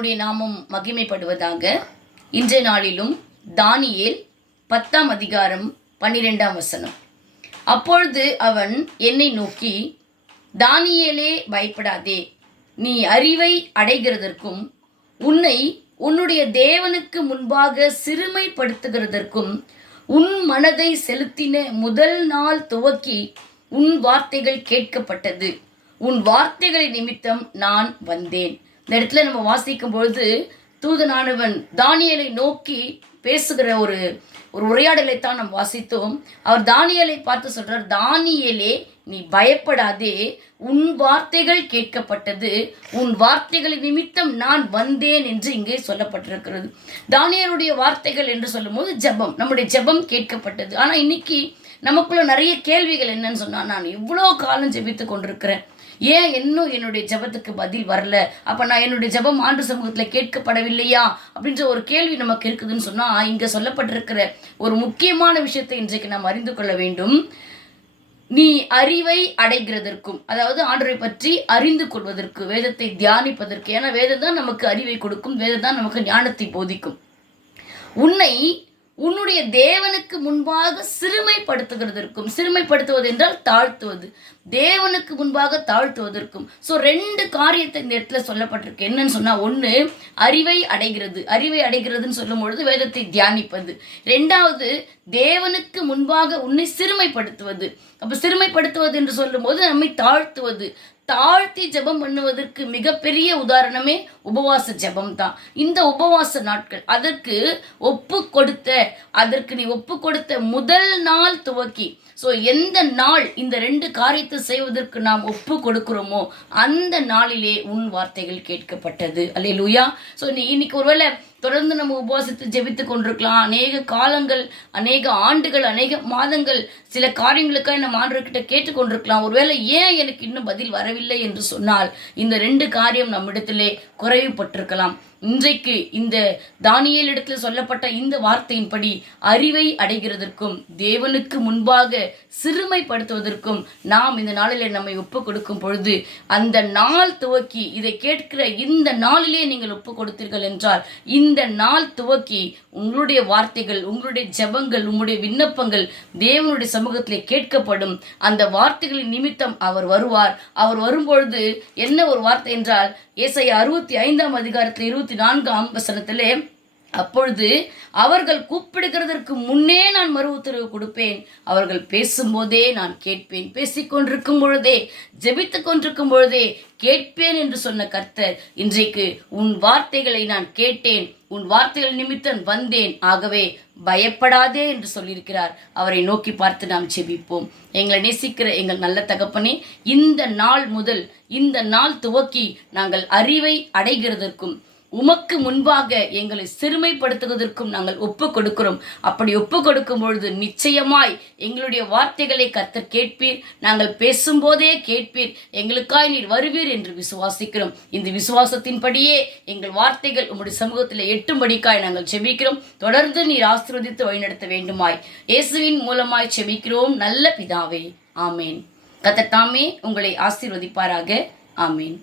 தேவனுடைய நாமம் மகிமைப்படுவதாக. இன்றைய நாளிலும் தானியேல் 10ஆம் அதிகாரம் 12ஆம் வசனம். அப்பொழுது அவன் என்னை நோக்கி, தானியேலே, பயப்படாதே, நீ அறிவை அடைகிறதற்கும் உன்னை உன்னுடைய தேவனுக்கு முன்பாக சிறுமைப்படுத்துகிறதற்கும் உன் மனதை செலுத்தின முதல் நாள் துவக்கி உன் வார்த்தைகள் கேட்கப்பட்டது. உன் வார்த்தைகளை நிமித்தம் நான் வந்தேன். இந்த இடத்துல நம்ம வாசிக்கும் பொழுது தூதனானவன் தானியேலை நோக்கி பேசுகிற ஒரு உரையாடலைத்தான் நாம் வாசித்தோம். அவர் தானியேலை பார்த்து சொல்றார், தானியேலே, நீ பயப்படாதே, உன் வார்த்தைகள் கேட்கப்பட்டது, உன் வார்த்தைகளின் நிமித்தம் நான் வந்தேன் என்று இங்கே சொல்லப்பட்டிருக்கிறது. தானியேலுடைய வார்த்தைகள் என்று சொல்லும் போது ஜெபம், நம்முடைய ஜெபம் கேட்கப்பட்டது. ஆனால் இன்னைக்கு நமக்குள்ள நிறைய கேள்விகள் என்னன்னு சொன்னா, நான் இவ்வளோ காலம் ஜெபித்து கொண்டிருக்கிறேன், ஏன் இன்னும் என்னுடைய ஜெபத்துக்கு பதில் வரல, அப்போ நான் என்னுடைய ஜெபம் ஆண்டு சமூகத்தில் கேட்கப்படவில்லையா அப்படின்ற ஒரு கேள்வி நமக்கு இருக்குதுன்னு சொன்னால், இங்கே சொல்லப்பட்டிருக்கிற ஒரு முக்கியமான விஷயத்தை இன்றைக்கு நாம் அறிந்து கொள்ள வேண்டும். நீ அறிவை அடைகிறதற்கும், அதாவது ஆண்டவரை பற்றி அறிந்து கொள்வதற்கு, வேதத்தை தியானிப்பதற்கு, ஏன்னா வேதம் தான் நமக்கு அறிவை கொடுக்கும், வேதம் தான் நமக்கு ஞானத்தை போதிக்கும். உன்னை உன்னுடைய தேவனுக்கு முன்பாக சிறுமைப்படுத்துகிறதற்கும், சிறுமைப்படுத்துவது என்றால் தாழ்த்துவது, தேவனுக்கு முன்பாக தாழ்த்துவதற்கும். ஸோ 2 காரியத்தை இந்த இடத்துல சொல்லப்பட்டிருக்கு. என்னன்னு சொன்னால், ஒன்று அறிவை அடைகிறது, அறிவை அடைகிறதுன்னு சொல்லும் பொழுது வேதத்தை தியானிப்பது. 2வது தேவனுக்கு முன்பாக உன்னை சிறுமைப்படுத்துவது. அப்போ சிறுமைப்படுத்துவது என்று சொல்லும் போது நம்மை தாழ்த்துவது. தாழ்த்தி ஜெபம் பண்ணுவதற்கு மிகப்பெரிய உதாரணமே உபவாச ஜெபம் தான். இந்த உபவாச நாட்கள், அதற்கு நீ ஒப்பு கொடுத்த முதல் நாள் துவக்கி, ஸோ எந்த நாள் இந்த 2 காரியத்தை செய்வதற்கு நாம் ஒப்பு கொடுக்கிறோமோ அந்த நாளிலே உன் வார்த்தைகள் கேட்கப்பட்டது. அல்லேலூயா. ஸோ இன்னைக்கு ஒருவேளை தொடர்ந்து நம்ம உபவாசித்து ஜெபித்து கொண்டிருக்கலாம். அநேக காலங்கள், அநேக ஆண்டுகள், அநேக மாதங்கள் சில காரியங்களுக்காக நம்ம ஆண்டவர்கிட்ட கேட்டுக்கொண்டிருக்கலாம். ஒருவேளை ஏன் எனக்கு இன்னும் பதில் வரவில்லை என்று சொன்னால், இந்த 2 காரியம் நம்மிடத்திலே குறைவுபட்டிருக்கலாம். இன்றைக்கு இந்த தானியேல் இடத்துல சொல்லப்பட்ட இந்த வார்த்தையின்படி அறிவை அடைகிறதற்கும் தேவனுக்கு முன்பாக சிறுமைப்படுத்துவதற்கும் நாம் இந்த நாளிலே நம்மை ஒப்பு கொடுக்கும் பொழுது, அந்த நாள் துவக்கி இதை கேட்கிற இந்த நாளிலே நீங்கள் ஒப்பு கொடுத்தீர்கள் என்றால், இந்த நாள் துவக்கி உங்களுடைய வார்த்தைகள், உங்களுடைய ஜெபங்கள், உங்களுடைய விண்ணப்பங்கள் தேவனுடைய சமூகத்திலே கேட்கப்படும். அந்த வார்த்தைகளின் நிமித்தம் அவர் வருவார். அவர் வரும்பொழுது என்ன ஒரு வார்த்தை என்றால், ஏசாயா 65ஆம் அதிகாரத்தில் 24ஆம் வசனத்திலே, அப்பொழுது அவர்கள் கூப்பிடுகிறதற்கு முன்னே நான் மறு உத்தரவு கொடுப்பேன், அவர்கள் பேசும்போதே நான் கேட்பேன், பேசிக்கொண்டிருக்கும் பொழுதே, ஜெபித்து கொண்டிருக்கும் பொழுதே கேட்பேன் என்று சொன்ன கர்த்தர் இன்றைக்கு உன் வார்த்தைகளை நான் கேட்டேன், உன் வார்த்தைகள் நிமித்தம் வந்தேன், ஆகவே பயப்படாதே என்று சொல்லியிருக்கிறார். அவரை நோக்கி பார்த்து நாம் ஜெபிப்போம். எங்களை நேசிக்கிற எங்கள் நல்ல தகப்பனே, இந்த நாள் முதல், இந்த நாள் துவக்கி நாங்கள் அறிவை அடைகிறதற்கும் உமக்கு முன்பாக எங்களை சிறுமைப்படுத்துவதற்கும் நாங்கள் ஒப்பு கொடுக்கிறோம். அப்படி ஒப்பு கொடுக்கும் பொழுது நிச்சயமாய் எங்களுடைய வார்த்தைகளை கர்த்தர் கேட்பீர், நாங்கள் பேசும்போதே கேட்பீர், எங்களுக்காய் நீர் வருவீர் என்று விசுவாசிக்கிறோம். இந்த விசுவாசத்தின்படியே எங்கள் வார்த்தைகள் உம்முடைய சமூகத்தில் எட்டும்படிக்காய் நாங்கள் செபிக்கிறோம். தொடர்ந்து நீர் ஆசீர்வதித்து வழிநடத்த வேண்டுமாய் இயேசுவின் மூலமாய் செபிக்கிறோம் நல்ல பிதாவே, ஆமேன். கர்த்தர் தாமே உங்களை ஆசீர்வதிப்பாராக. ஆமேன்.